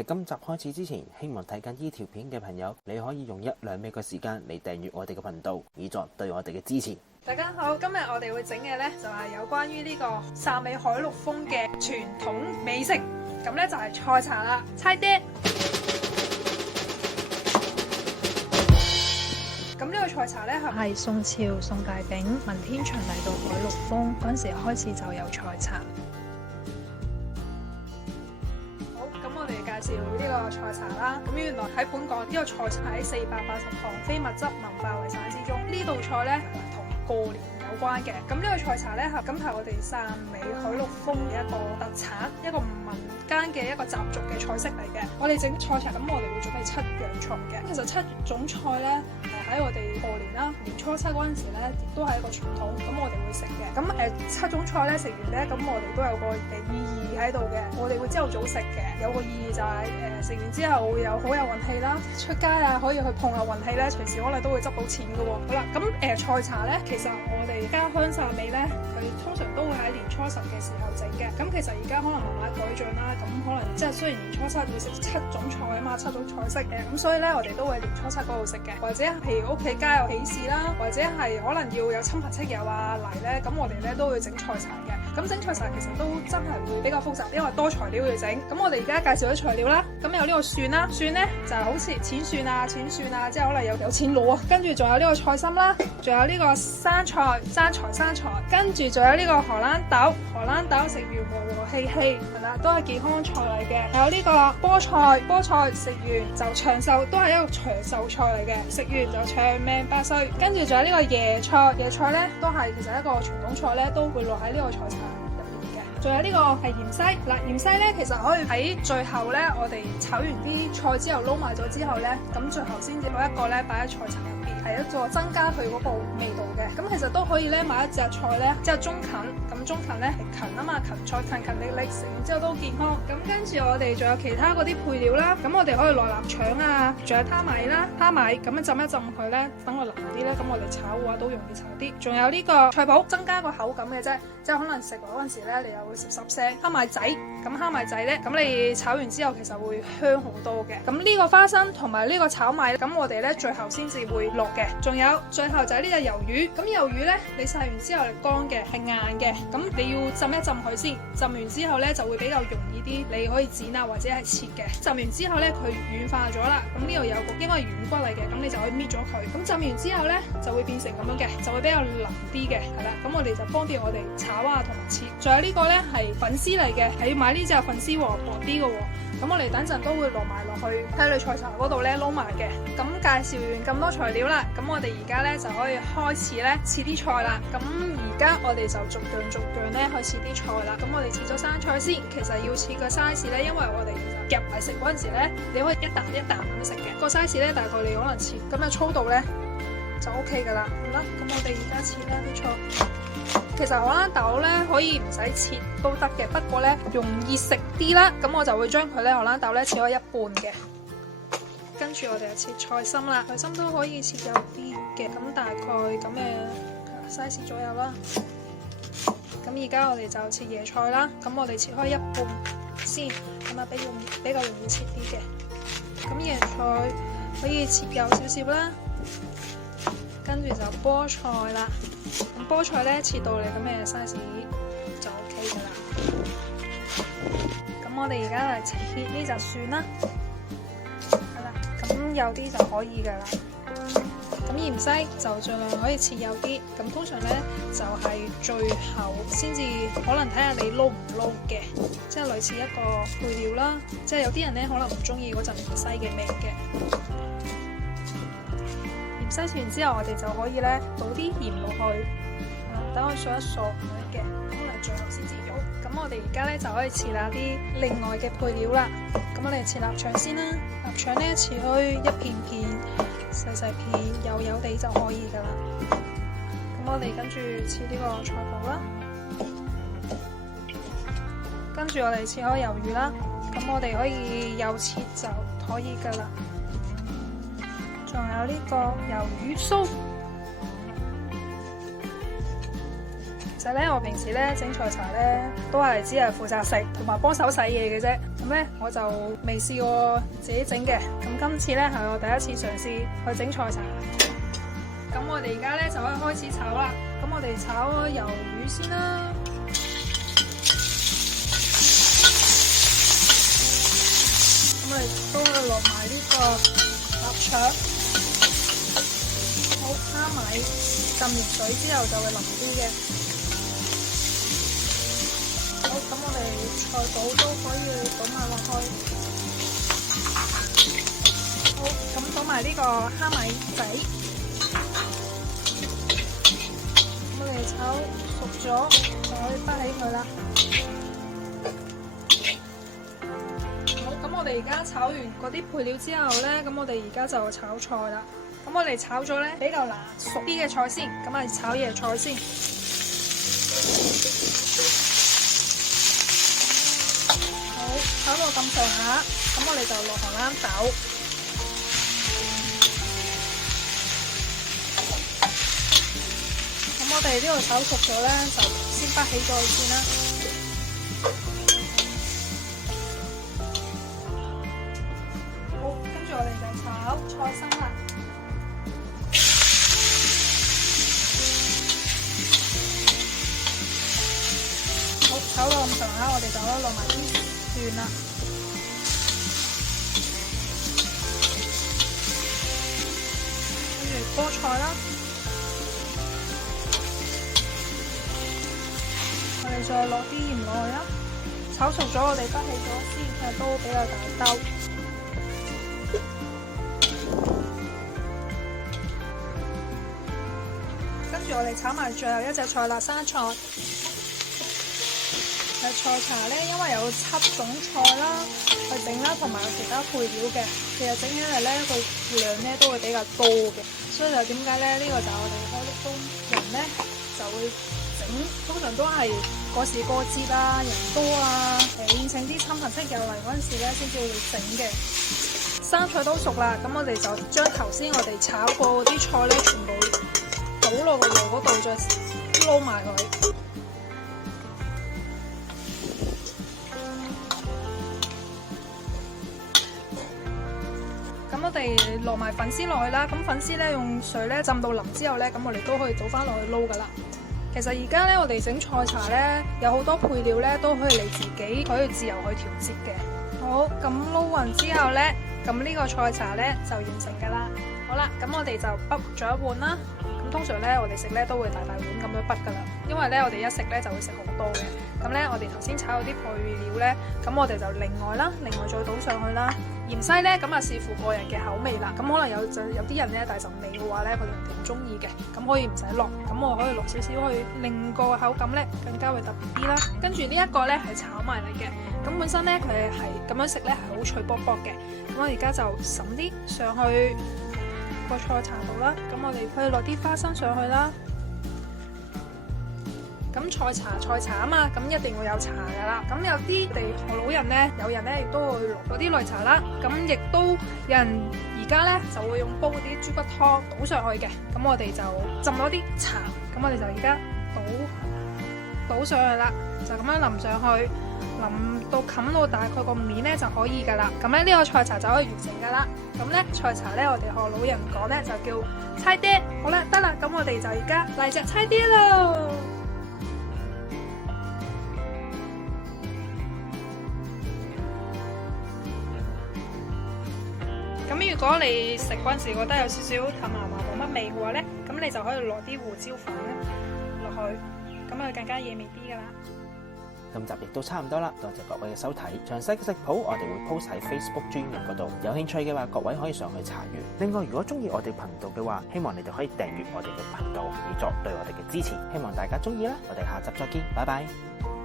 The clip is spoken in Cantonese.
喺今集開始之前，希望睇緊呢條片嘅朋友，你可以用1-2秒嘅時間嚟訂閱我哋嘅頻道，以作對我哋嘅支持。大家好，今日我哋會整嘅呢就係有關於呢個汕尾海陸豐嘅傳統美食，咁呢就係菜茶啦，猜爹。咁呢個菜茶呢係宋朝宋大鼎文天祥嚟到海陸豐嗰陣時開始就有菜茶。好，咁我哋介紹呢個菜茶啦。咁原來喺本港呢個菜茶喺480項非物質文化遺產之中，呢道菜呢同過年有關嘅。咁呢個菜茶呢咁係我哋汕尾海陸豐嘅一個特產，一個民間嘅一個習俗嘅菜式嚟嘅。我哋整菜茶咁，我哋會準備7樣菜嘅。其實7種菜呢喺我哋過年啦，年初7嗰陣時咧，亦都係一個傳統，咁我哋會食嘅。咁7種菜咧食完咧，咁我哋都有個意義喺度嘅。我哋會朝頭早食嘅，有個意義就係食完之後會有好有運氣啦，出街啊可以去碰下運氣咧，隨時可能都會執到錢嘅喎。好啦，咁菜茶咧，其實我哋家鄉汕尾咧，佢通常都會喺年初10嘅時候整嘅。咁其實而家可能慢慢改進啦，咁可能即係雖然年初7會食7種菜啊嘛，7種菜式嘅，咁所以咧我哋都會年初7嗰度食嘅，或者譬如屋企家有喜事啦，或者係可能要有親朋戚友啊嚟咧，咁我哋咧都會整菜茶嘅。咁整菜茶其實都真係會比較複雜，因為多材料要整。咁我哋而家介紹啲材料啦。咁有呢個蒜啦，蒜咧就係好似淺蒜啊，即係可能有錢佬啊。跟住仲有呢個菜心啦，仲有呢個生菜，跟住仲有呢個荷蘭豆食完和和氣氣，係啦，都係健康菜嚟嘅。還有呢個菠菜食完就長壽，都係一個長壽菜嚟嘅，食完就長命百歲。跟住仲有呢個椰菜咧都係其實一個傳統菜咧，都會落喺呢個菜茶入面嘅。仲有呢個係芫茜，嗱芫茜咧其實可以喺最後咧，我哋炒完啲菜之後撈埋咗之後咧，咁最後先至攞一個咧擺喺菜茶入邊，係一個增加佢嗰個味道嘅。咁其實都可以咧買一隻菜咧，即係中芹，咁中芹咧係芹啊嘛，芹菜勤勤力力，食完之後都健康。咁跟住我哋仲有其他嗰啲配料啦，咁我哋可以落臘腸啊，仲有蝦米啦，咁樣浸一浸佢咧，等佢腍啲咧，咁我哋炒嘅話都容易炒啲。仲有呢個菜脯，增加個口感嘅啫，即係可能食落嗰陣時咧，你又會濕聲。蝦米仔，咁蝦米仔咧，咁你炒完之後其實會香好多嘅。咁呢個花生同埋呢個炒米，咁我哋咧最後先至會落嘅。仲有最後就係呢隻魷魚，咁魷魚咧你曬完之後係乾嘅，係硬嘅，咁你要浸一浸佢先，浸完之後咧就會比較容易啲，你可以剪啊或者係切嘅。浸完之後咧佢軟化咗啦，咁呢度有個應該係軟骨嚟嘅，咁你就可以搣咗佢。咁浸完之後咧就會變成咁樣嘅，就會比較腍啲嘅，係啦。咁我哋就方便我哋炒啊同埋切。仲有呢個咧係粉絲嚟嘅，係要買呢隻粉絲黃啲嘅喎。咁我哋等陣都會落埋落去喺你菜茶嗰度咧撈埋嘅。咁介紹完咁多材料啦，咁我哋而家咧就可以開始咧切啲菜啦。咁而家我哋就逐樣咧去切啲菜啦。咁我哋切咗生菜先，其實要切個 size 咧，因為我哋其實夾埋食嗰陣時咧，你可以一啖一啖咁食嘅。個 size 咧大概你可能切咁嘅粗度咧就 OK 噶啦。好啦，咁我哋而家切啦啲菜。其實荷蘭豆咧可以唔使切都得嘅，不過咧容易食啲啦，咁我就會將佢咧荷蘭豆咧切開一半嘅。跟住我哋就切菜心啦，菜心都可以切幼啲嘅，咁大概咁嘅 size 左右啦。咁而家我哋就切椰菜啦，咁我哋切開一半先，咁啊比較容易切啲嘅。咁椰菜可以切幼少少啦。跟住就菠菜啦，咁菠菜咧切到你咁嘅 size 就 OK 噶啦。咁我哋而家嚟切呢隻蒜啦，係啦，咁幼啲就可以噶啦。咁芫茜就盡量可以切幼啲，咁通常咧就係最後先至可能睇下你撈唔撈嘅，即係類似一個配料啦。即係有啲人咧可能唔中意嗰陣芫茜嘅味嘅。芫茜切完之後，我哋就可以咧倒啲鹽落去，等佢掃一掃咁樣嘅，可能最後先至用。咁我哋而家咧就可以切下啲另外嘅配料啦。咁我哋切臘腸先啦，臘腸咧切開一片片細片，幼地就可以噶啦。咁我哋跟住切呢個菜脯啦，跟住我哋切開魷魚啦。咁我哋可以幼切就可以噶啦。仲有呢個魷魚鬚，其實咧，我平時咧整菜茶咧都係只係負責食同埋幫手洗嘢嘅啫。咁咧我就未試過自己整嘅。咁今次咧係我第一次嘗試去整菜茶。咁我哋而家咧就可以開始炒啦。咁我哋炒魷魚先啦。咁我哋都可以落埋呢個臘腸。好，蝦米浸完水之後就會腍啲嘅。好，咁我哋菜脯都可以倒埋落去。好，咁倒埋呢個蝦米仔。咁我哋炒熟咗就可以返起佢啦。好，咁我哋而家炒完嗰啲配料之後咧，咁我哋而家就炒菜啦。咁我哋炒咗咧比較難熟啲嘅菜先，咁啊炒椰菜先。好，炒到咁上下，咁我哋就落荷蘭豆。咁我哋呢度炒熟咗咧，就先返起咗佢先啦。好，跟住我哋就炒菜心啦。炒到咁上下，我哋就可以落埋啲蒜啦，跟住菠菜啦，我哋再落啲鹽落去啦。炒熟咗，我哋返起咗先，其實都比較大兜。跟住我哋炒埋最後一隻菜啦，生菜。菜茶咧，因為有7種菜啦去整啦，同埋有其他配料嘅，其實整起嚟咧個量咧都會比較多嘅，所以就點解咧？呢個就係我哋開碌工人咧就會整，通常都係過時過節啊，人多啊，宴請啲親朋戚友嚟嗰陣時咧先至會整嘅。生菜都熟啦，咁我哋就將頭先我哋炒過嗰啲菜咧，全部倒落個爐嗰度，再撈埋佢。我哋落埋粉絲落去啦，咁粉絲咧用水咧浸到腍之後咧，咁我哋都可以倒翻落去撈噶啦。其實而家咧我哋整菜茶咧有好多配料咧都可以你自己可以自由去調節嘅。好，咁撈勻之後咧，咁呢個菜茶咧就完成噶啦。好啦，咁我哋就滗咗一碗啦。咁通常咧我哋食咧都會大大碗咁樣滗噶啦，因為咧我哋一食咧就會食好多嘅。咁咧我哋頭先炒嗰啲配料咧，咁我哋就另外再倒上去啦。芫茜咧，咁啊視乎個人嘅口味啦。咁可能有啲人咧大陣味嘅話咧，佢哋唔中意嘅，咁可以唔使落。咁我可以落少少去令個口感咧更加會特別啲啦。跟住呢一個咧係炒埋嚟嘅，咁本身咧佢係咁樣食咧係好脆卜卜嘅。咁我而家就揼啲上去個菜茶度啦。咁我哋可以落啲花生上去啦。咁菜茶啊嘛，咁一定會有茶噶啦。咁有啲我哋河佬人咧，有人咧亦都會落嗰啲擂茶啦。咁亦都有人而家咧就會用煲嗰啲豬骨湯倒上去嘅。咁我哋就浸咗啲茶，咁我哋就而家倒上去啦，就咁樣淋上去，淋到冚到大概個面咧就可以噶啦。咁咧呢個菜茶就可以完成噶啦。咁咧菜茶咧，我哋河佬人講咧就叫猜爹。好啦，得啦，咁我哋就而家嚟隻猜爹咯。咁如果你食嗰陣時覺得有少少淡麻麻冇乜味嘅話咧，咁你就可以落啲胡椒粉落去，咁啊更加惹味啲噶啦。今集亦都差唔多啦，多謝各位嘅收睇。詳細嘅食譜我哋會 post 喺 Facebook 專頁嗰度，有興趣嘅話各位可以上去查閱。另外如果中意我哋頻道嘅話，希望你哋可以訂閱我哋嘅頻道，以作對我哋嘅支持。希望大家中意啦，我哋下集再見，拜拜。